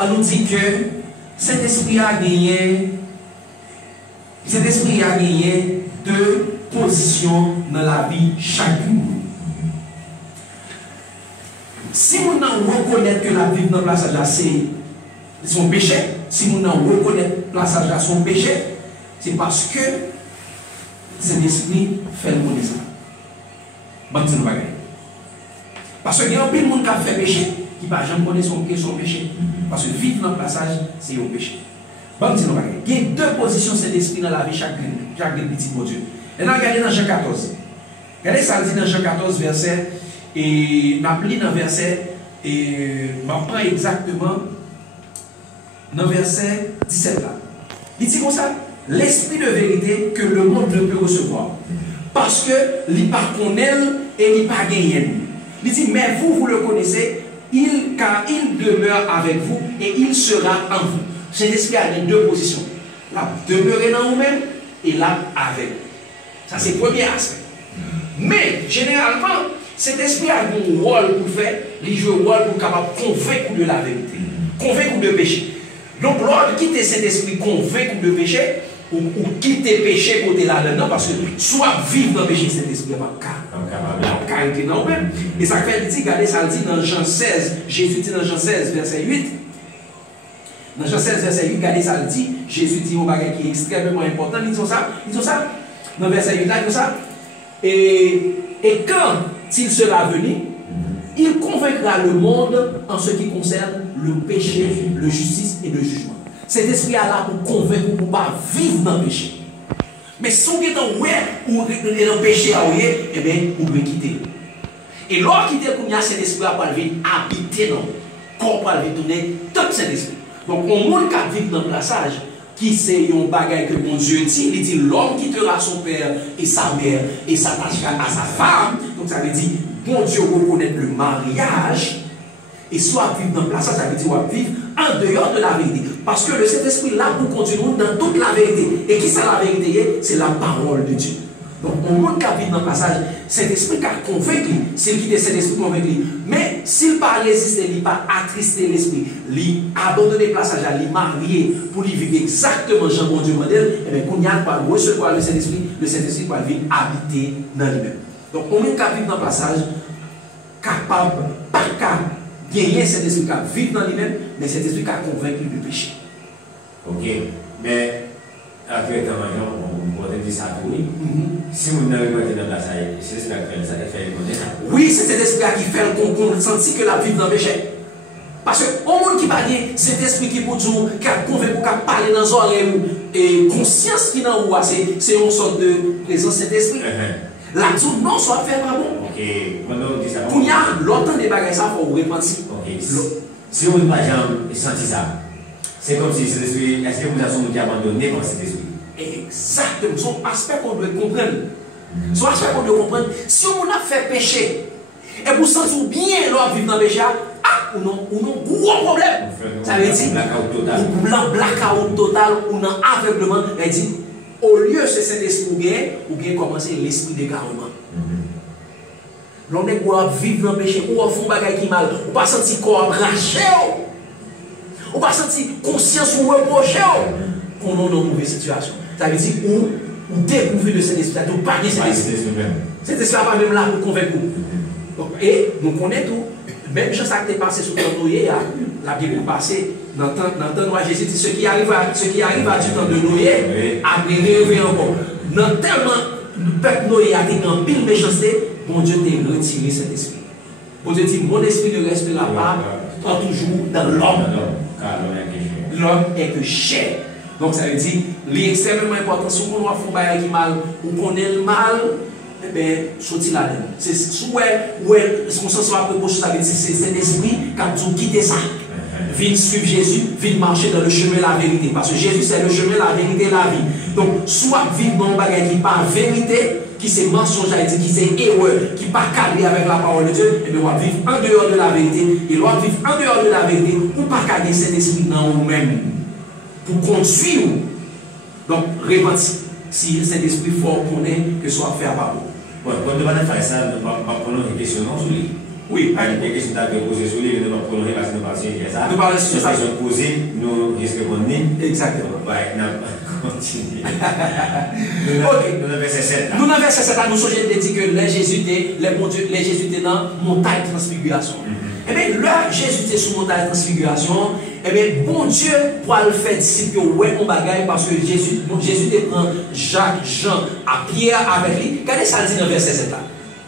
on nous dit que Saint-Esprit a gagné deux positions dans la vie chacune. Si nous reconnaissons que la vie dans le passage c'est son péché, si nous reconnaissons que le passage là son péché, c'est parce que Saint-Esprit fait le monde ça. Parce qu'il y a un peu de monde qui a fait péché, qui ne va jamais connaître son péché. Parce que vivre dans le passage, c'est un péché. Il y a deux positions Saint-Esprit dans la vie chaque petit bon Dieu. Et là, regardez dans Jean 14. Regardez ça dit dans Jean 14, verset, et m'a pris dans verset, et m'a prend exactement dans verset 17 là. Il dit comme ça, l'esprit de vérité que le monde ne peut recevoir. Parce que il n'est pas connaît et il n'est pas gagné. Il dit, mais vous le connaissez, car il demeure avec vous et il sera en vous. Cet esprit a les deux positions. Là, demeurer dans vous-même et là, avec. Ça, c'est le premier aspect. Mais, généralement, cet esprit a un rôle pour faire, il joue un rôle pour capable convaincre de la vérité, convaincre de péché. Donc, lors de quitter cet esprit convaincre de péché, ou quitter péché côté là-dedans, parce que soit vivre dans le péché, cet esprit n'est pas caractère dans vous-même. Et ça fait, il dit, regardez, ça le dit dans Jean 16, Jésus dit dans Jean 16, verset 8. Dans Jean 16, verset 8, regardez, ça le dit, Jésus dit un bagage qui est extrêmement important, il dit ça, dans verset 8, là, il dit ça. Et quand il sera venu, il convaincra le monde en ce qui concerne le péché, la justice et le jugement. Cet esprit est là pour convaincre, pour ne pas vivre dans le péché. Mais si vous êtes dans le péché, eh bien, vous devez quitter. Et lorsque vous quittez, cet esprit va habiter dans le corps, va tourner tout cet esprit. Donc, on monde qui vit dans le passage, qui c'est un bagage que mon Dieu dit, il dit l'homme quittera son père et sa mère et s'attachera à sa femme. Donc, ça veut dire, bon Dieu reconnaît le mariage. Et soit vivre dans le passage, ça veut dire vivre en dehors de la vérité. Parce que le Saint-Esprit est là pour conduire dans toute la vérité. Et qui c'est la vérité? C'est la parole de Dieu. Donc, au monde qui vit dans le passage, Saint-Esprit qui a convaincu, s'il quitte Saint-Esprit convaincu. Mais s'il n'a pas résisté, il n'a pas attristé l'esprit, il a abandonné le passage, il a marié pour lui vivre exactement Jean bon Dieu modèle, et bien, quand il y a pas recevoir le Saint-Esprit va vivre habiter dans lui-même. Donc, au monde qui vit dans le passage, capable, pas capable, gagner cet esprit qui vit dans lui-même, mais cet esprit qui a convaincu du péché. Ok, mais actuellement, on va dire ça oui. Si vous n'avez pas été dans la salle, c'est l'esprit qui fait le connaître. Oui, c'est cet esprit qui fait qu'on sentit que la vie dans le péché. Parce que au monde qui va dire, cet esprit qui pour dire, qui a convaincu, qui a parlé dans les oreilles, et conscience qui est dans vous, c'est une sorte de présence de cet esprit. La tout non soit fait pas bon. Ok, maintenant on dit ça. Pour y avoir longtemps de bagages, ça faut vous repentir. Ok, si vous n'avez pas jamais senti ça, c'est comme si cet esprit, est-ce que vous avez abandonné comme cet esprit? Exactement, son aspect qu'on doit comprendre. Son aspect qu'on doit comprendre. Si on a fait péché, et vous sentez bien l'homme vivre dans le péché, ou non, gros problème. Ça veut dire, blackout total, ou non, aveuglement, elle dit, au lieu de cet esprit, ou bien commencer l'esprit d'égarement. L'on est pour vivre dans le péché, ou on fait un bagage qui mal, ou pas sentir corps arraché, ou pas sentir conscience ou reproché, qu'on est dans une mauvaise situation. Ça veut dire, ou découvrir de cet esprit, ou pas de cet esprit. Cet esprit n'est pas même là pour convaincre vous. Et nous connaissons tout, même chose qui est passé sur le Noé, la Bible passée, dans le temps de Jésus dit, ce qui arrive à du temps de Noé, a rêvé encore. Dans tellement le peuple Noé a été en pile méchanceté, bon Dieu t'a retiré cet esprit. Bon Dieu dit, mon esprit ne restera pas toujours dans l'homme. L'homme est que chair. Donc ça veut dire, l'extrêmement important, si on a fait un bagage qui mal, ou qu'on est le mal, eh bien, sortir là-dedans. C'est ce qu'on s'en soit à propos, ça veut dire, c'est cet esprit qui a tout quitté ça. Viens suivre Jésus, viens marcher dans le chemin de la vérité. Parce que Jésus, c'est le chemin de la vérité et la vie. Donc, soit vivre dans un bagage qui n'est pas vérité, qui c'est mensonge, qui c'est erreur, qui n'est pas cadré avec la parole de Dieu, et bien, on va vivre en dehors de la vérité. Et on va vivre en dehors de la vérité, ou pas cadrer cet esprit dans nous-mêmes. Pour conduire. Donc, repentir. Si cet esprit fort qu'on est, que ce soit fait à part. Quand on va faire ça, on va prendre une question sur lui. Oui. Des questions que vous posées sur lui, nous allons prolonger parce que nous parlons de ça. Nous parlons sur ça. Nous poser, nous répondons. Exactement. Ouais, nous continuons. Ok. Nous avons verset 7. Nous avons verset 7 nous sommes dit que les Jésus étaient dans la montagne de transfiguration. Eh bien, là, Jésus était sur la montagne de transfiguration. Eh bien, bon Dieu, pour le faire disciple, ouais, mon bagaille, parce que Jésus te prend Jacques, Jean, à Pierre avec lui. Regardez ça dit dans le verset 7 là.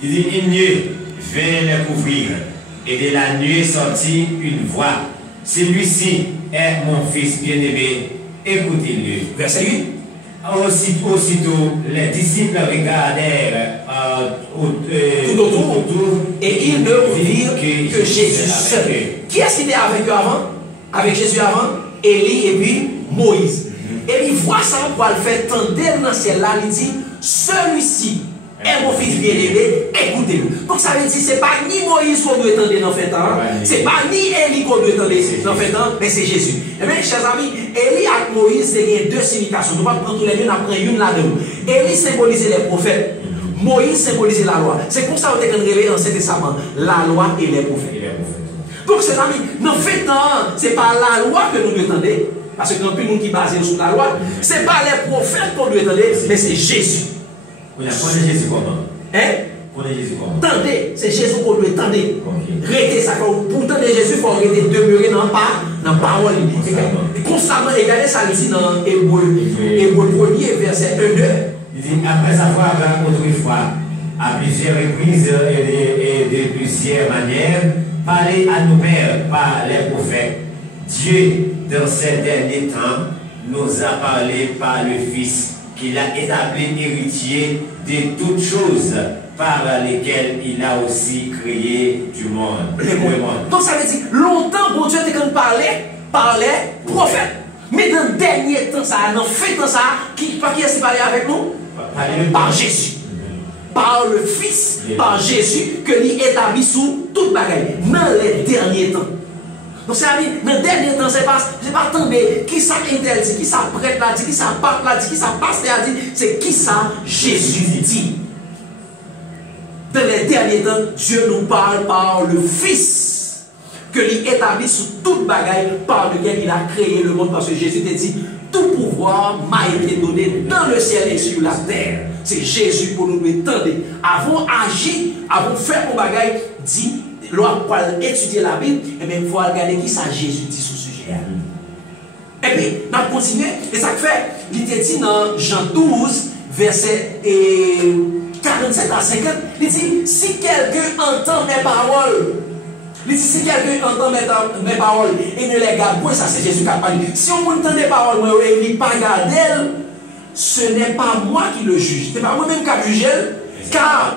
Il dit, une nuée vint les couvrir, et de la nuée sortit une voix. Celui-ci est mon fils bien-aimé, écoutez-le. Verset 8. Aussitôt, les disciples regardèrent tout autour, et ils ne virent que Jésus seul. Qui est-ce qui était avec eux avant? Avec Jésus avant? Élie et puis Moïse. Et il voit ça pour le faire tendre dans le ciel là, il dit, celui-ci est mon fils bien-aimé, écoutez-le. Donc ça veut dire, ce n'est pas ni Moïse qu'on doit étendre dans le fait temps, ce n'est pas ni Élie qu'on doit étendre dans le fait temps, mais c'est Jésus. Eh bien, chers amis, Élie et Moïse, c'est deux significations. Nous allons prendre tous les deux, nous allons prendre une là-dedans. Élie symbolisait les prophètes, Moïse symbolisait la loi. C'est comme ça qu'on est révélé dans cet Testament, la loi et les prophètes. Donc, chers amis, dans le fait temps, ce n'est pas la loi que nous devons entendre, parce que nous avons plus de monde qui est basé sur la loi, ce n'est pas les prophètes qu'on doit entendre, mais c'est Jésus. On connaît Jésus comment? Hein? On connaît Jésus comment? Tendez, c'est Jésus qu'on doit entendre. Restez ça. Pour entendre Jésus, il faut rester demeurer dans la parole. Constamment, regardez ça ici dans Hébreu 1er, verset 1-2. Il dit, après avoir autrefois, à plusieurs reprises et de plusieurs manières, parlé à nos pères par les prophètes, Dieu, dans ces derniers temps, nous a parlé par le Fils, qu'il a établi héritier de toutes choses par lesquelles il a aussi créé du monde. Donc ça veut dire, longtemps, bon Dieu était quand parlait prophète. Mais dans le dernier temps, ça, dans le fait temps, ça, qui est-ce qui parlait avec nous? Par Jésus. Par le Fils, par Jésus, que l'il établit sous toute bagaille. Dans les derniers temps. Donc, c'est à dire, dans le dernier temps, c'est pas attendre qui ça interdit, qui ça prête là, dit, qui ça pape là, dit, qui ça passe là, dit, c'est qui ça Jésus dit. Dans les derniers temps, Dieu nous parle par le Fils, que l'il établit sous toute bagaille, par lequel il a créé le monde, parce que Jésus t'a dit, tout pouvoir m'a été donné dans le ciel et sur la terre. C'est Jésus pour nous tendre. Avant d'agir, avant de faire mon bagaille, dit, lorsqu'on va étudier la Bible, et bien, il faut regarder qui ça Jésus dit sur ce sujet. Et puis, on va continuer. Et ça fait, il était dit dans Jean 12, verset 47 à 50, il dit, si quelqu'un entend mes paroles, il dit, si quelqu'un entend mes paroles et ne les garde pas, ça c'est Jésus qui a parlé. Si on entend des paroles et il ne pas garder, ce n'est pas moi qui le juge. Ce n'est pas moi-même qui a jugé, car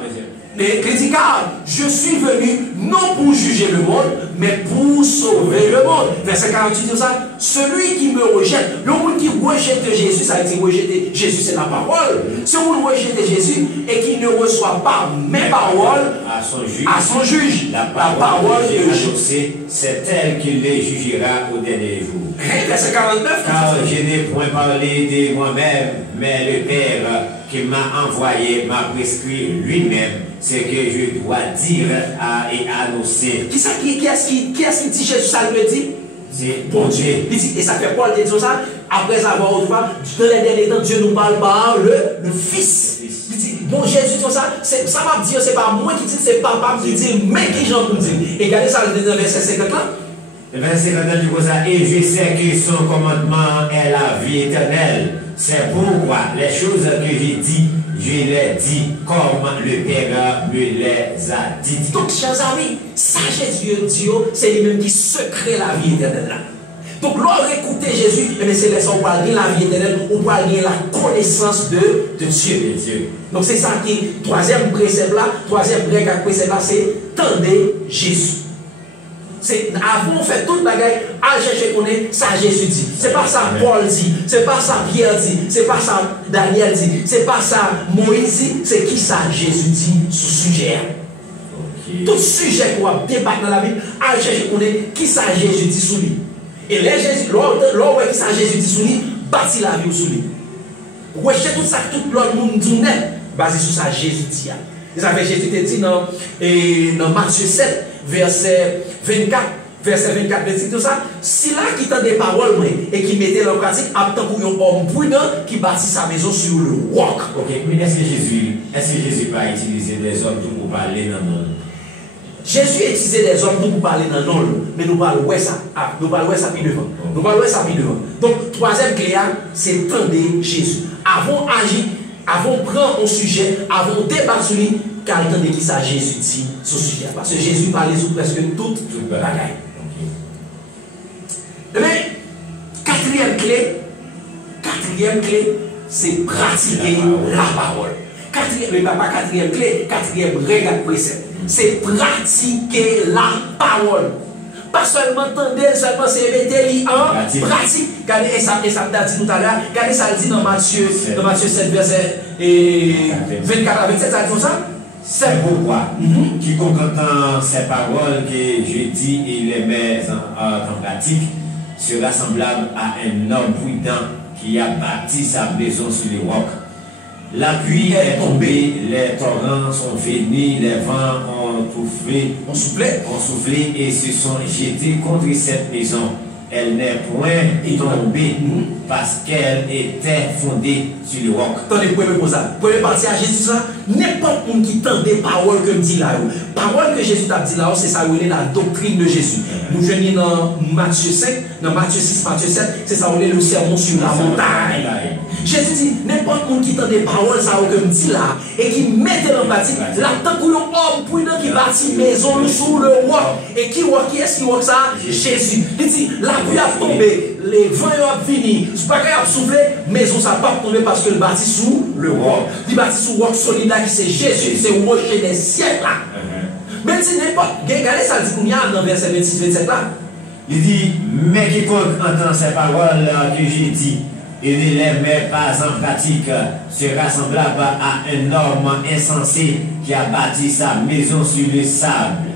je suis venu non pour juger le monde, mais pour sauver le monde. Verset 48 dit ça. Celui qui me rejette, le monde qui rejette Jésus, ça a été rejeté. Jésus, c'est la parole. Si on rejette Jésus et qui ne reçoit pas mes paroles à son juge, la parole de Jésus, c'est elle qui les jugera au dernier jour. Verset 49. Car je n'ai point parlé de moi-même, mais le Père qui m'a envoyé m'a prescrit lui-même ce que je dois dire et annoncer. Qui est-ce qui dit Jésus ça le dit? C'est bon Dieu. Il dit, et ça fait Paul dit ça, après avoir autrefois, dans les derniers temps, Dieu nous parle par le Fils. Il dit, bon Jésus dit ça, ça va dire, c'est pas moi qui dis, c'est papa qui dit, mais qui j'en peux dire. Et regardez ça dans le verset 50 là. Le verset 50 dit comme ça, et je sais que son commandement est la vie éternelle. C'est pourquoi les choses que j'ai dit, je les dis comme le Père me les a dites. Donc, chers amis, ça Jésus dit, c'est lui-même qui secret la vie éternelle. Donc, lorsque écoutez Jésus, c'est là qu'on parle de la vie éternelle, on parle de la connaissance de Dieu. Donc, c'est ça qui, troisième précepte là, c'est tendez Jésus. C'est avant on fait toute bagaille, à chercher qu'on est, ça Jésus dit. C'est pas ça Paul dit, c'est pas ça Pierre dit, c'est pas ça Daniel dit, c'est pas ça Moïse dit, c'est qui ça Jésus dit sur ce sujet. Tout sujet qu'on va débattre dans la Bible, à chercher qu'on est, qui ça Jésus dit sur lui. Et là, Jésus, lorsque qui ça Jésus dit sur lui, bâtit la vie sur lui. Rejeter tout ça, tout l'autre monde dit net, basé sur ça Jésus dit. Et ça fait Jésus te dit dans Matthieu 7. verset 24, tout ça, si là qui t'a des paroles et qui mettait en pratique, après pour un homme prudent qui bâtit sa maison sur le roc. Ok, mais est-ce que Jésus va utiliser des hommes pour parler dans le monde? Jésus utilisait des hommes pour parler dans le monde, mais nous parlons de ça. Nous parlons de ça plus devant. Nous parlons de ça plus devant. Donc, troisième clé, c'est tendre Jésus. Avant d'agir, avant de prendre un sujet, avant de débattre sur lui, car il entendait qui ça Jésus dit sur ce sujet. Parce que Jésus parlait sur presque toute bagaille. Mais, quatrième clé, c'est pratiquer la parole. Quatrième clé, quatrième règle à précepte, c'est pratiquer la parole. Pas seulement entendre, seulement c'est mettre en pratique. Regardez ça m'a dit tout à l'heure, regardez ça dit dans Matthieu 7, verset 24 à 27, ça dit ça. C'est pourquoi, quiconque entend ces paroles que je dis et les met en pratique, sera semblable à un homme prudent qui a bâti sa maison sur les rocs. La pluie est tombée, les torrents sont venus, les vents ont soufflé et se sont jetés contre cette maison. Elle n'est point tombée parce qu'elle était fondée sur le roc. Attendez, vous pouvez me poser ça. Vous pouvez partir à Jésus ça. N'importe qui qui tend des paroles que me dit là. Paroles que Jésus t'a dit là, c'est ça où est la doctrine de Jésus. Nous venons dans Matthieu 5, dans Matthieu 6, Matthieu 7, c'est ça où est le sermon sur la montagne. Jésus dit, n'importe qui tend des paroles ça où me dit là, et qui met en pratique, là, tant que l'homme prudent qui bâtit maison sous le roc, et qui est-ce qui rock ça? Jésus. Il dit, la pluie a tombé, les vents ont fini, c'est pas grave souffler, maison ça va pas tomber parce que le bâti sous le roc. Il bâti sous le roc solide qui c'est Jésus, c'est le rocher des siècles là. Même si n'importe, regardez ça dit qu'on y a dans verset 26-27 là. Il dit, mais quiconque entend ces paroles que j'ai dit et ne les met pas en pratique sera semblable à un homme insensé qui a bâti sa maison sur le sable.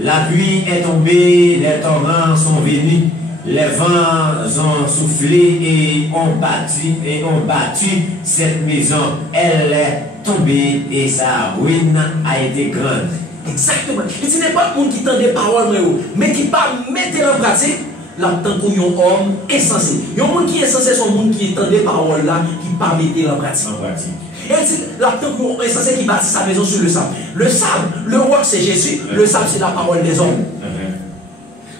La pluie est tombée, les torrents sont venus, les vents ont soufflé et ont battu cette maison. Elle est tombée et sa ruine a été grande. Exactement. Et ce n'est pas le monde qui tend des paroles, mais qui pas mettre en pratique, là, tant qu'on y a un homme insensé. Il y a un monde qui est insensé, c'est un monde qui tend des paroles là, qui pas mettre en pratique. Et là, tant qu'on est insensé qui bâtit sa maison sur le sable. Le sable, le roc c'est Jésus, le sable c'est la parole des hommes.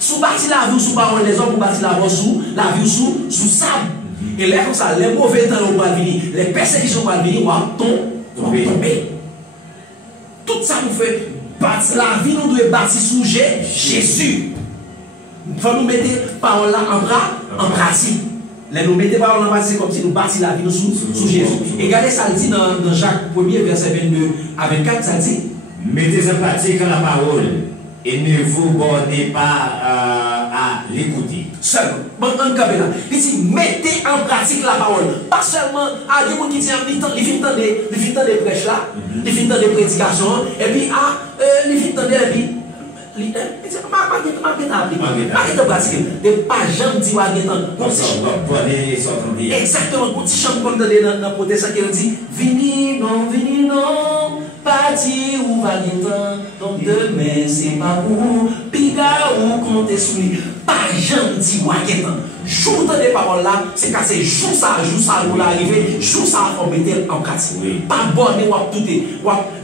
Sous bâti la vie sous parole des hommes, vous bâti la vie sous sable. Et là, comme ça, les mauvais temps vont venir, les persécutions vont venir, vont tomber. Tout ça nous fait bâtir la vie, nous devons bâtir sous Jésus. Il faut nous mettre parole là en pratique. Là, nous mettons parole en pratique comme si nous bâtissons la vie sous Jésus. Et regardez ça dit dans Jacques 1er, verset 22 à 24, ça dit mettez en pratique la parole et ne vous bornez pas à l'écouter. Seulement, il dit mettez en pratique la parole. Pas seulement à des gens qui disent il finit des prêches là, il finit des prédications, et puis il finit des exactement, quand tu chantes comme dans le protestant qui dit vini non, parti ou valiant, donc demain c'est pas pour piga ou compter sur lui. Pas jamais dit wagetan. Jour de des paroles là, c'est quand c'est jour ça où l'arriver, jour ça on mettre en pratique. Pas bonne ou tout est.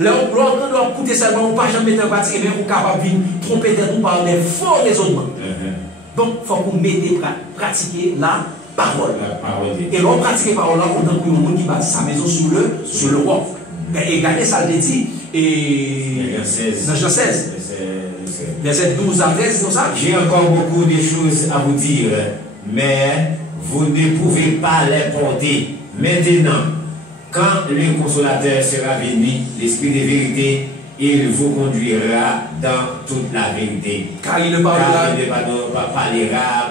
L'on écouter seulement ou pas jamais mettre en pratique, mais on capable de tromper tout par des faux raisonnements. Donc il faut qu'on mette pratiquer la parole. Et l'on pratique la parole là, on donne pour le monde qui bâtit sa maison sur le roc. Et regardez ça le dit et dans Jean 16. Verset 12 à 13, c'est comme ça. J'ai encore beaucoup de choses à vous dire, mais vous ne pouvez pas les porter. Maintenant, quand le consolateur sera venu, l'esprit de vérité, il vous conduira dans toute la vérité. Car il ne parlera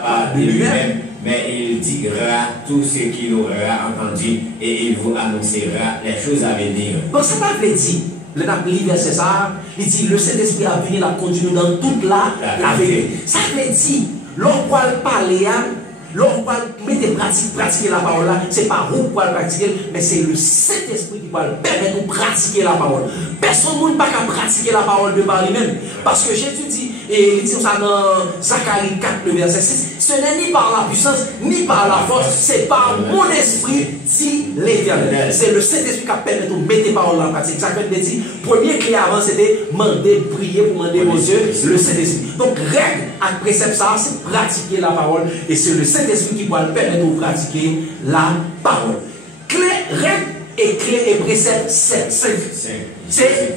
pas de lui-même, mais il dira tout ce qu'il aura entendu et il vous annoncera les choses à venir. Donc ça va dire. Le verset ça, il dit le Saint-Esprit a venu la continuer dans toute la vérité. Ça veut dire, l'on va parler, l'on va mettre pratiquer la parole là, c'est pas vous qui va pratiquer, mais c'est le Saint-Esprit qui qui va permettre de pratiquer la parole. Personne ne peut pas pratiquer la parole de par lui-même. Parce que Jésus dit, et il dit ça dans Zacharie 4, le verset 6, ce n'est ni par la puissance, ni par la force, c'est par mon esprit, dit l'Éternel. C'est le Saint-Esprit qui permet de mettre les paroles en pratique. Ça veut dire, premier clé avant, c'était demander, prier pour demander aux yeux, le Saint-Esprit. Donc, règle à précepte, ça, c'est pratiquer la parole. Et c'est le Saint-Esprit qui va permettre de pratiquer la parole. Clé, règle et clé et précepte, c'est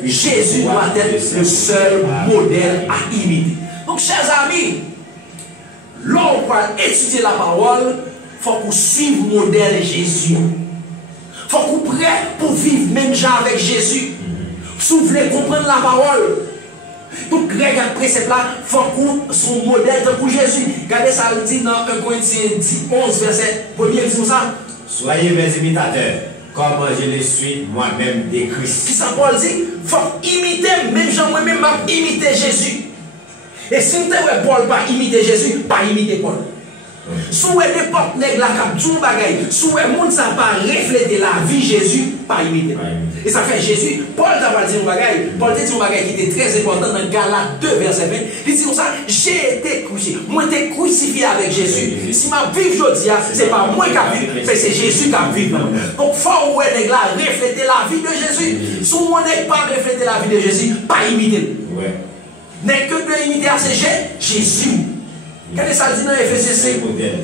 Jésus doit être le seul modèle à imiter. Donc, chers amis, lorsqu'on va étudier la parole, il faut qu'on suive le modèle Jésus. Il faut qu'on prête pour vivre même genre avec Jésus. Si vous voulez comprendre la parole, donc, regarde précepte là, il faut qu'on son modèle pour Jésus. Regardez ça, il dit dans 1 Corinthiens 11, verset 1er, il dit ça. Soyez mes imitateurs, comme je le suis moi-même de Christ. Qui ça, Paul dit, il faut imiter, même gens moi-même, imiter Jésus. Et si vous avez Paul pas imiter Jésus, pas imiter Paul. Si vous avez n'importe qui a dit un bagage, si vous avez monde ça pas refléter la vie Jésus, pas imiter. Et ça fait Jésus, Paul t'a dit un bagage, Paul t'a dit un bagage qui était très important dans Galates 2, verset 20. Il dit comme ça, j'ai été crucifié, moi j'ai été crucifié avec Jésus. Si ma vie aujourd'hui, ce n'est pas moi qui a vécu, mais c'est Jésus qui a vécu. Donc, il faut refléter la vie de Jésus. Si on n'est pas refléter la vie de Jésus, pas imiter. N'est que de imiter à c'est Jésus. Qu'est-ce que ça dit dans Ephésiens 5?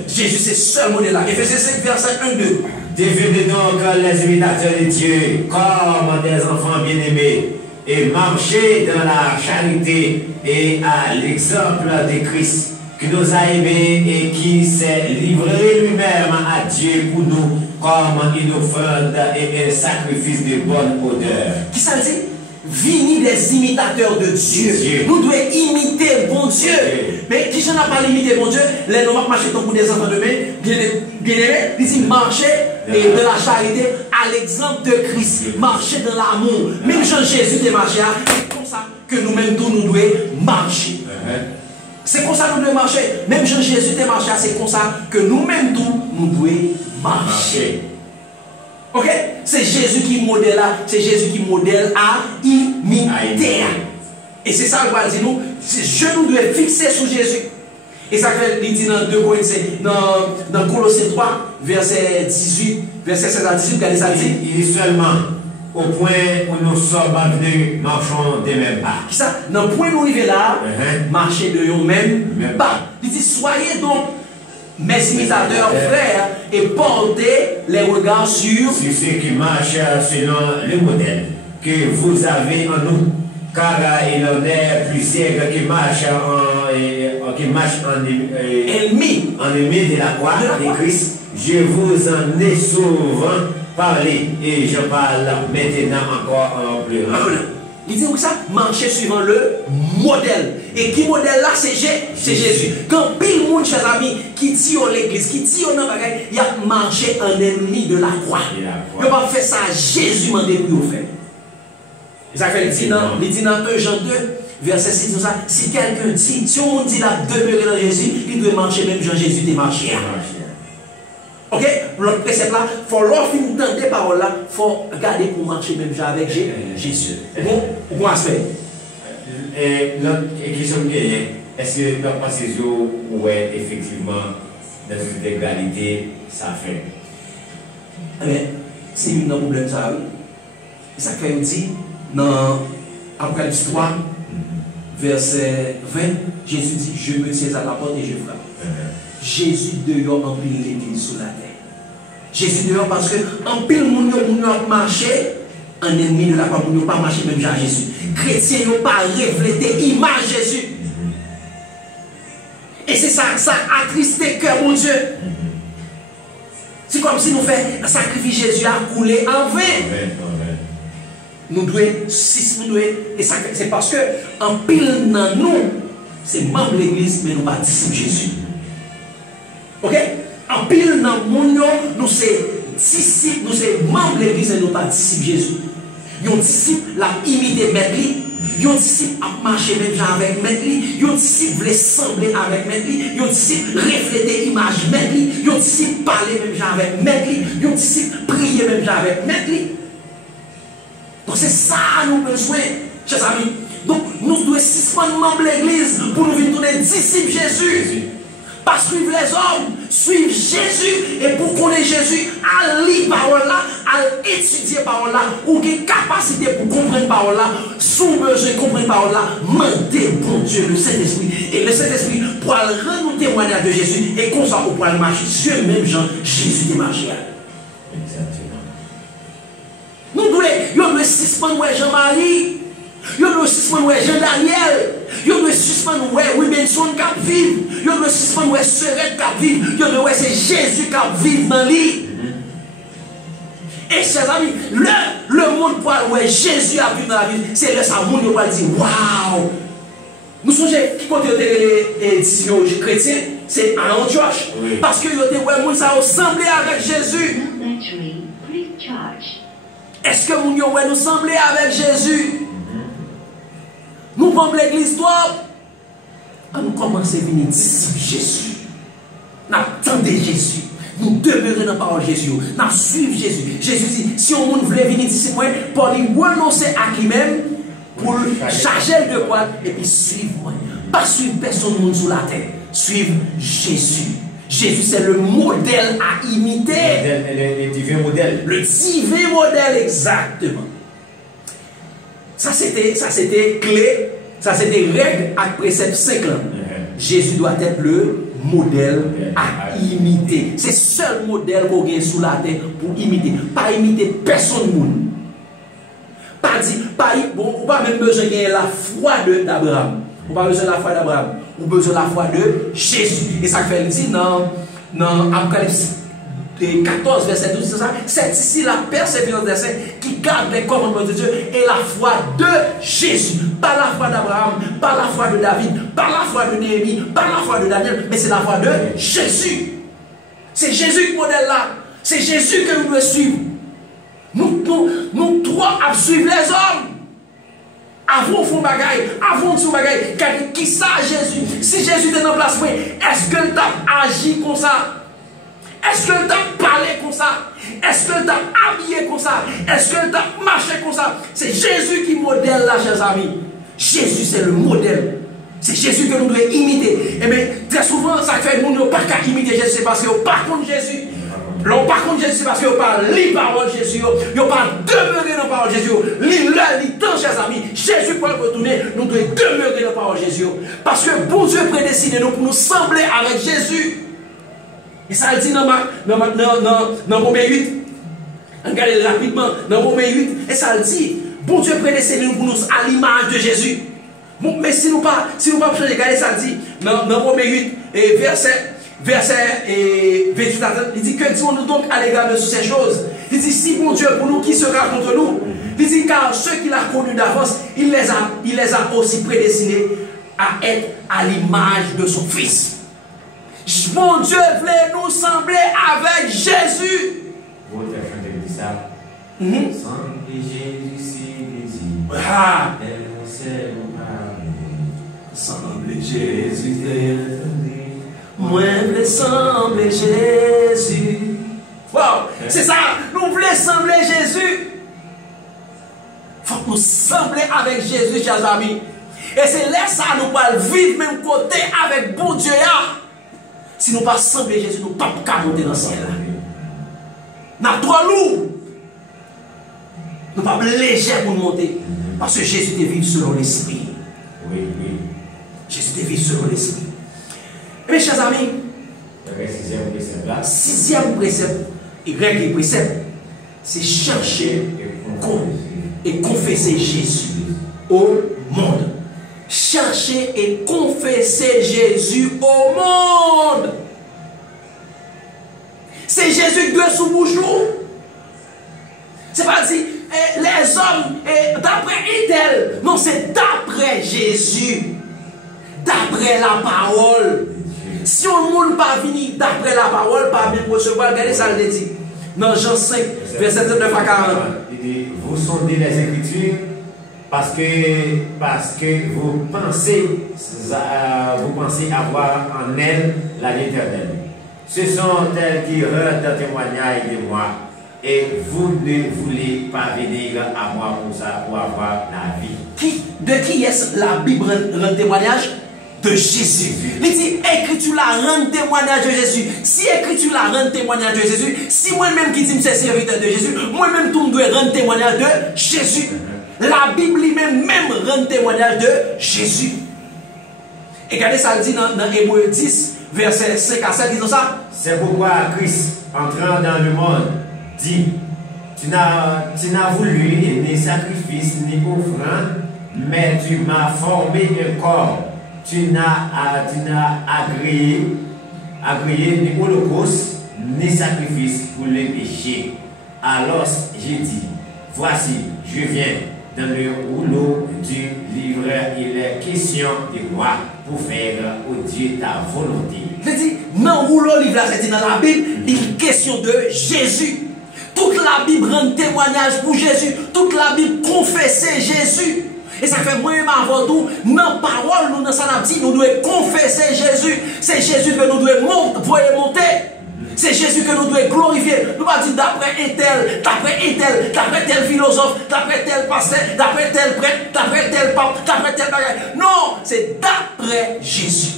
Jésus, c'est ce seul modèle là. Ephésiens 5, verset 1-2. Devenez donc les imitateurs de Dieu, comme des enfants bien-aimés, et marchez dans la charité et à l'exemple de Christ, qui nous a aimés et qui s'est livré lui-même à Dieu pour nous, comme une offrande et un sacrifice de bonne odeur. Qui ça dit? Vini des imitateurs de Dieu. Nous devons imiter bon Dieu. Mais qui j'en a pas imité bon Dieu? Les noms marcher pour des enfants de main, bien-aimés, ils disent marcher de la charité à l'exemple de Christ. Marcher dans l'amour. Même Jean-Jésus est marché, c'est comme ça que nous-mêmes tous nous devons marcher. C'est comme ça que nous devons marcher. Même Jean-Jésus est marché, c'est comme ça que nous-mêmes tous nous devons marcher. Ok? C'est Jésus qui modèle là, c'est Jésus qui modèle à imiter. Et c'est ça qu'on va dire nous, je nous dois fixer sur Jésus. Et ça fait, il dit dans 2 Corinthiens, dans Colossiens 3, verset 18, verset 16 à 18, regardez ça dit. Il est seulement au point où nous sommes venus, marchons des mêmes pas. Qui ça? Dans le point où nous arrivons là, marcher de nous-mêmes pas. Il dit, soyez donc mes imitateurs, frères, et portez les regards sur ceux qui marchent selon le modèle que vous avez en nous. Car il en est plusieurs qui marchent en ennemi de la croix de Christ. Je vous en ai souvent parlé et je parle maintenant encore en pleurant. Il dit comme ça, marcher suivant le modèle. Et qui modèle là, c'est Jésus. Quand pile monde, chers amis, qui tire l'église, qui tire dans la bagaille, il a marché en ennemi de la croix. Il n'a pas fait ça à Jésus, m'a dit pour faire. Ça fait, il dit dans 1 Jean 2, verset 6, ça, si quelqu'un dit, si on dit là, demeurer dans Jésus, il doit marcher même Jean-Jésus de marcher. Ok? L'autre précepte là, il faut leur finir dans des paroles là, il faut garder pour marcher même avec Jésus. Bon aspect. Et l'autre question que est-ce que dans le passé, ouais, effectivement, dans cette égalité, ça fait? Mais c'est un problème ça. Ça fait dit dans Apocalypse 3, verset 20, Jésus dit, je me tiens à la porte et je frappe. Jésus dehors en pile l'église sur la terre. Jésus dehors parce que en pile moun a marché en ennemi de la croix, moun pas marché même à Jésus. Chrétiens n'ont pas reflété image Jésus. Et c'est ça, ça a attristé cœur mon Dieu. C'est comme si nous faisons un sacrifice Jésus a coulé en vain. Nous devons, et c'est parce que en pile dans nous, c'est membre de l'église, mais nous pas disciples Jésus. Ok? En pile dans le monde, nous sommes disciples, nous sommes membres de l'église, et nous pas disciples Jésus. Yon disciple la imiter maître, yon disciple a marcher même avec maître, yon disciple voulait sembler avec maître, yon disciple refléter image maître, yon disciple parler même avec maître, yon disciple prier même avec maître. Donc c'est ça nous besoin, chers amis. Donc nous devons suspendre membres de l'église pour nous venir tourner disciples Jésus. Pas suivre les hommes, suivre Jésus. Et pour connaître Jésus, à lire parole là, à étudier parole là, ou qui capacité pour comprendre parole là, sous besoin de comprendre parole là, mandez bon Dieu le Saint-Esprit. Et le Saint-Esprit pourra rendre nous témoignage de Jésus. Et comme ça, on pourra marcher sur le même genre, Jésus est marché. Exactement. Nous devons suspendre Jean-Marie. Nous devons suspendre Jean-Daniel. Nous devons suspendre Wilbenson qui vit. Nous devons suspendre Serette qui vit. Nous devons c'est Jésus qui vit dans lui. Et chers amis, le monde pour voir Jésus a vu dans la vie, c'est le monde qui va dire waouh. Nous sommes qui comptent les éditions chrétiennes, c'est à Antioche. Oui. Parce que nous ça ressemblé avec Jésus. Est-ce que nous nous sembler avec Jésus? Nous prenons l'église toi. Nous commençons à venir disciples Jésus. Nous attendons Jésus. Nous demeurons dans la parole de Jésus. Nous suivons Jésus. Jésus dit, si on voulait venir disciple, pour lui renoncer à lui-même, pour charger de quoi, et puis suivre moi. Pas suivre personne sur la terre. Suivre Jésus. Jésus, c'est le modèle à imiter. Le divin modèle. Le divin modèle, exactement. Ça, c'était clé. Ça, c'était règle à précepte 5 ans. Jésus doit être le modèle à imiter. C'est le seul modèle qu'on a sous la terre pour imiter. Pas imiter personne. Pas dire, ou pas même besoin de la foi d'Abraham. Ou pas besoin de la foi d'Abraham. Ou besoin de la foi de Jésus. Et ça fait dit dans Apocalypse 14, verset 12, c'est ici la persévérance des saints qui garde les commandements de Dieu et la foi de Jésus. Pas la foi d'Abraham, pas la foi de David, pas la foi de Néhémie, pas la foi de Daniel, mais c'est la foi de Jésus. C'est Jésus qui modèle là. C'est Jésus que nous devons suivre. Nous trois à suivre les hommes. Avant de faire bagaille, avant de faire bagaille, qui ça Jésus? Si Jésus est en place, est-ce que tu as agi comme ça? Est-ce que tu as parlé comme ça? Est-ce que tu as habillé comme ça? Est-ce que tu as marché comme ça? C'est Jésus qui modèle là, chers amis. Jésus, c'est le modèle. C'est Jésus que nous devons imiter. Et bien, très souvent, ça fait que nous n'avons pas qu'à imiter Jésus, c'est parce qu'on par contre Jésus. Par contre, Jésus, c'est parce qu'on parle les paroles de Jésus. On parle demeurer dans la parole de Jésus. L'heure, temps, chers amis. Jésus pour retourner, nous devons demeurer dans la parole de Jésus. Parce que bon Dieu prédestiné nous pour nous sembler avec Jésus. Et ça le dit dans Romains 8. Regardez rapidement dans Romains 8. Et ça le dit. Bon Dieu prédestiné nous pour nous à l'image de Jésus. Bon, mais si nous pas regarder ça le dit dans Romains 8 et verset 28 à 30, il dit que disons-nous donc à l'égard de toutes ces choses. Il dit si bon Dieu pour nous, qui sera contre nous? Il dit car ceux qu'il a connus d'avance, il les a aussi prédestinés à être à l'image de son Fils. Bon Dieu voulait nous sembler avec Jésus. Vous avez chanté ça. Sembler Jésus, si désir. Sembler Jésus, moi je sembler Jésus. Wow, c'est ça, nous voulons sembler Jésus. Il faut que nous sembler avec Jésus, chers amis. Et c'est là ça, nous allons vivre même côté avec bon Dieu. Si nous ne pas sembler Jésus, nous ne pouvons pas monter dans le ciel. Nous sommes trop lourds. Nous ne sommes pas légers pour monter. Parce que Jésus te vit selon l'esprit. Oui. Jésus te vit selon l'esprit. Mes chers amis, sixième précepte, et précepte, c'est chercher et confesser Jésus au monde. Chercher et confesser Jésus au monde. C'est Jésus qui doit sous bouche. C'est pas dit les hommes d'après Idel. Non, c'est d'après Jésus. D'après la parole. Si on ne monde pas venir d'après la parole, pas bien recevoir, regardez ça le dit. Dans Jean 5, verset 39 à 40. Il dit, vous sondez les Écritures parce que vous pensez avoir en elles la vie éternelle. Ce sont elles qui rendent témoignage de moi. et vous ne voulez pas venir à moi pour ça, pour avoir la vie. De qui est-ce la Bible rend témoignage? De Jésus. Il dit, écriture la rend témoignage de Jésus. Si écriture la rend témoignage de Jésus, si moi-même qui dis que c'est serviteur de Jésus, moi-même tout doit rendre témoignage de Jésus. La Bible lui-même rend témoignage de Jésus. Et regardez ça dit dans Hébreux 10, verset 5 à 7, disons ça. C'est pourquoi Christ, entrant dans le monde, dit, tu n'as voulu ni sacrifice ni offrande, mais tu m'as formé un corps. Tu n'as agréé ni holocauste, ni sacrifice pour le péché. Alors j'ai dit, voici, je viens dans le rouleau du livre, il est question de moi pour faire au Dieu ta volonté. Je dis, dans le rouleau livre, c'est dit dans la Bible, il est question de Jésus. Toute la Bible rend témoignage pour Jésus. Toute la Bible confesse Jésus. Et ça fait moi-même avant tout, dans la parole, nous, dans ça, nous devons confesser Jésus. C'est Jésus que nous devons monter. C'est Jésus que nous devons glorifier. Nous ne pas dire d'après un tel, d'après tel philosophe, d'après tel pasteur, d'après tel prêtre, d'après tel pape, d'après tel bagage. Non, c'est d'après Jésus.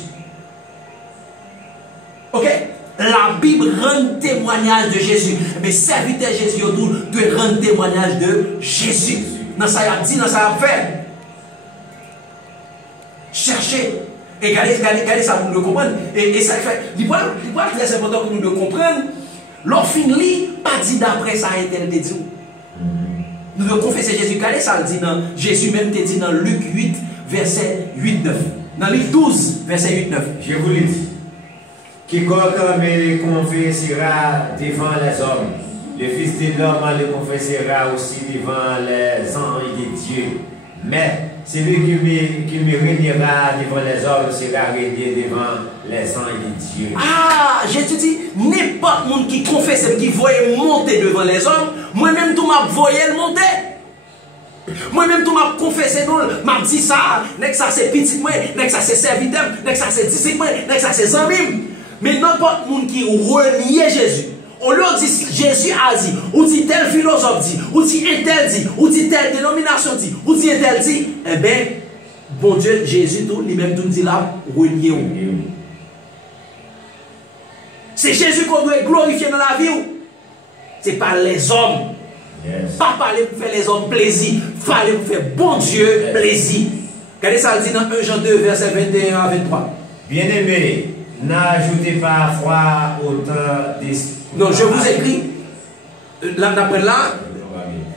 Ok? La Bible rend témoignage de Jésus. Mais serviteur Jésus doit rendre témoignage de Jésus. Dans ça, il a dit, dans ça, il a fait. Cherchez. Et regardez ça pour nous comprendre. Et ça fait. Il est très important pour nous de comprendre. L'orphin lit, pas dit d'après ça, il te dit. Nous devons confesser Jésus. Regardez ça, dit dans Jésus même te dit dans Luc 8, verset 8-9. Dans Luc 12, verset 8-9. Je vous le dis. Quiconque me confessera devant les hommes, le Fils de l'homme le confessera aussi devant les anges de Dieu. Mais celui qui me régnera devant les hommes sera régné devant les anges de Dieu. Ah, Jésus dit, n'importe monde qui confesse, qui voyait monter devant les hommes, moi-même tout m'a voyé le monter. Moi-même tout m'a confessé, m'a dit ça, n'est que ça c'est petit, n'est que ça c'est serviteur, n'est que ça c'est disciple, n'est que ça c'est zambim. Mais n'importe monde qui renie Jésus, on leur dit Jésus a dit, ou dit tel philosophe dit, ou dit un tel dit, ou dit telle dénomination dit, ou dit un tel dit, eh bien, bon Dieu, Jésus tout, lui-même tout dit là, renier. C'est Jésus qu'on doit glorifier dans la vie. Ce n'est pas les hommes. Yes. Pas parler pour faire les hommes plaisir, parler pour faire bon Dieu plaisir. Regardez ça, dit dans 1 Jean 2, verset 21 à 23. Bien-aimés, n'ajoutez pas froid au temps d'esprit. Non, je vous écris. D'après là,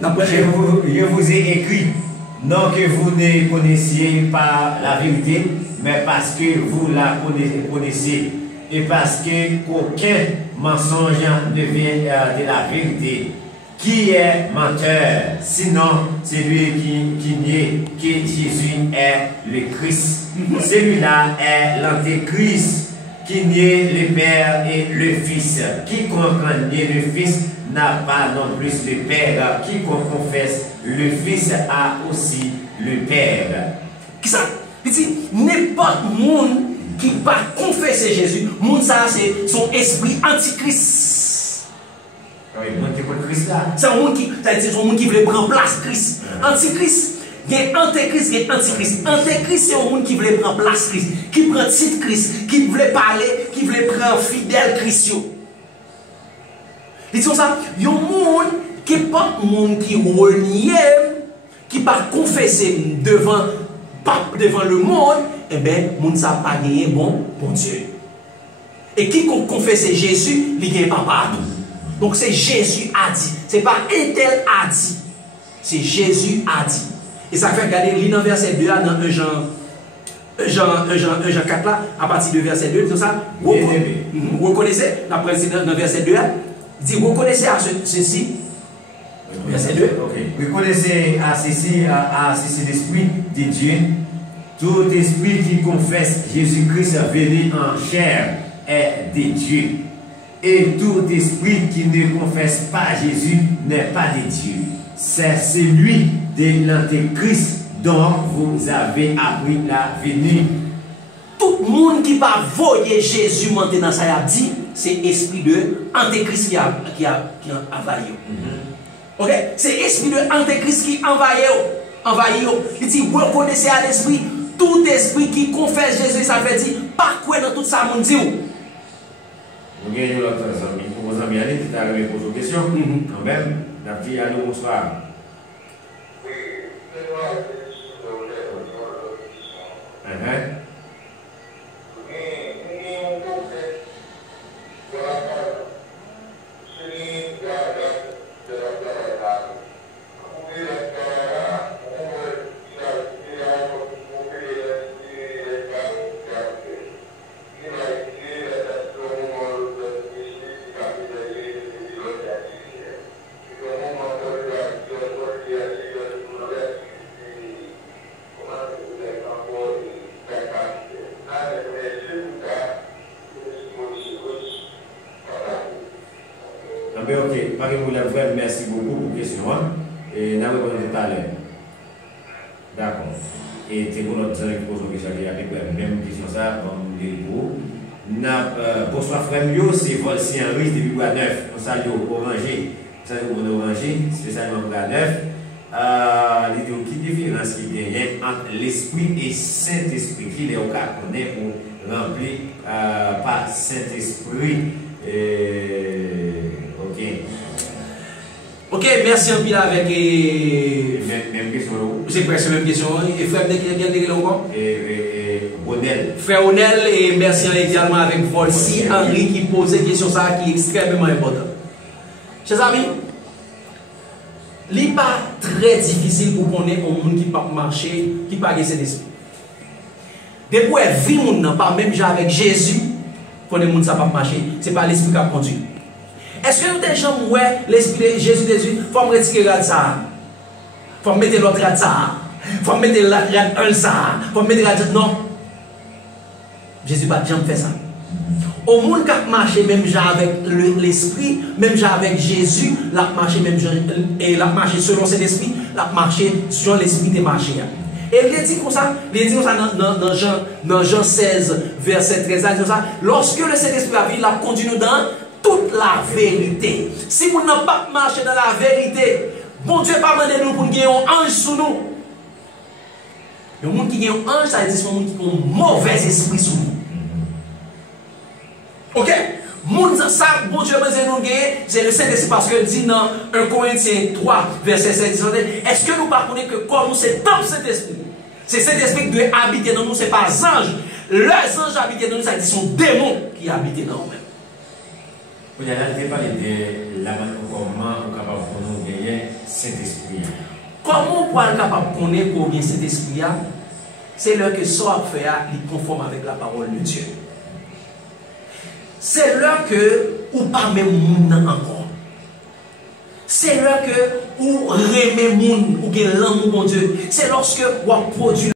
je vous ai écrit, non que vous ne connaissiez pas la vérité, mais parce que vous la connaissez, et parce qu'aucun mensonge ne vient de la vérité. Qui est menteur, sinon celui qui nie que Jésus est le Christ. Celui-là est l'antéchrist qui nie le Père et le Fils. Quiconque nie le Fils n'a pas non plus le Père. Quiconque confesse le Fils a aussi le Père. Qui ça? Il dit, n'importe monde qui va confesser Jésus, monde ça c'est son esprit antichrist. C'est un monde qui veut prendre place Christ. Antichrist, il y a antéchrist, il y a antichrist. Antéchrist, c'est un monde qui veut prendre place Christ, qui prend titre Christ, qui veut parler, qui veut prendre fidèle Christ. Ils disent ça, il y a un monde qui n'est pas un monde qui renie, qui va confesser devant le monde, eh bien, le monde n'a pas gagné bon pour Dieu. Et qui confesse Jésus, il ne gagne pas partout. Donc c'est Jésus a dit. Ce n'est pas un tel a dit. C'est Jésus a dit. Et ça fait regarder l'île verset 2 dans 1 Jean 4 là, à partir de verset 2, tout ça. Vous reconnaissez, d'après dans verset 2, il dit, vous connaissez à ceci. Verset 2. Okay. Vous connaissez à ceci l'Esprit de Dieu. Tout esprit qui confesse Jésus-Christ venu en chair est de Dieu. Et tout esprit qui ne confesse pas Jésus n'est pas de Dieu. C'est celui de l'Antéchrist dont vous avez appris la venue. Tout le monde qui va voyer Jésus monter dans sa dit, c'est l'esprit de Antéchrist qui a envahi. Ok? C'est l'esprit de Antéchrist qui envahi. Il dit, vous reconnaissez à l'esprit, tout esprit qui confesse Jésus, ça veut dire, pas quoi dans tout ça, mon Dieu. Nous avons l'autre ami, pour vos amis, qui t'a arrivé poser une question. Quand même, la fille, allô, bonsoir. Oui, c'est moi. Ok, Marie-Moulin, merci beaucoup pour la question. Et nous avons répondu tout à l'heure. D'accord. Et c'est pour notre qui pose une question qui a la même question, ça, comme les vous. Bonsoir, frère Mio, c'est Volsi Henri depuis Bois Neuf. On salue au Oranger. On salue au Oranger, spécialement Bois Neuf. Quelle différence qu'il y a entre l'esprit et Saint-Esprit qu'il est au cas qu'on est pour remplir par Saint-Esprit. Ok, merci un peu avec. Même question. C'est presque la même question. Et frère, qui vient de comment? Onel. Frère Onel, et merci également avec Volsi Henri qui pose une question ça qui est extrêmement importante. Chers amis, il n'est pas très difficile pour qu'on ait un monde qui ne peut pas marcher, qui ne peut pas cet esprit. Depuis que vie monde pas même avec Jésus, qu'on ait monde ça pas marcher, c'est pas l'esprit qui a conduit. Est-ce que nous des gens ouais l'esprit de Jésus il faut me retirer ça. Faut me mettre l'autre rad ça. Faut me mettre la rad 1 ça. Faut me mettre la non. Jésus pas jamais fait ça. Au monde qui a marché même avec l'esprit, même avec Jésus, l'a marché même et l'a marché selon cet esprit, l'a marché sur l'esprit de marché. Et il dit comme ça, dans Jean 16 verset 13 il dit ça, lorsque le Saint-Esprit a vu, il a conduit nous dans toute la vérité. Si vous n'avez pas marché dans la vérité, bon Dieu pas demandé nous pour gagner un ange sous nous. Le monde qui gagne un ange, ça veut dire que c'est un monde qui a un mauvais esprit sous nous. Ok? Ça, bon Dieu, c'est le Saint-Esprit parce que dit dans 1 Corinthiens 3, verset 7, est-ce que nous ne connaissons que comme nous, c'est dans cet esprit? C'est cet esprit qui doit habiter dans nous, ce n'est pas ange. Les anges habitent dans nous, ça dit sont démons qui habitent dans nous-mêmes. Vous avez parlé de la manière comment on est capable de nous gagner Saint-Esprit. Comment on peut être capable de connaître combien cet esprit a? C'est là que ça fait il conforme avec la parole de Dieu. C'est là que ou pas même moun encore. C'est là que ou remet moun ou gen l'amour mon Dieu. C'est lorsque ou produit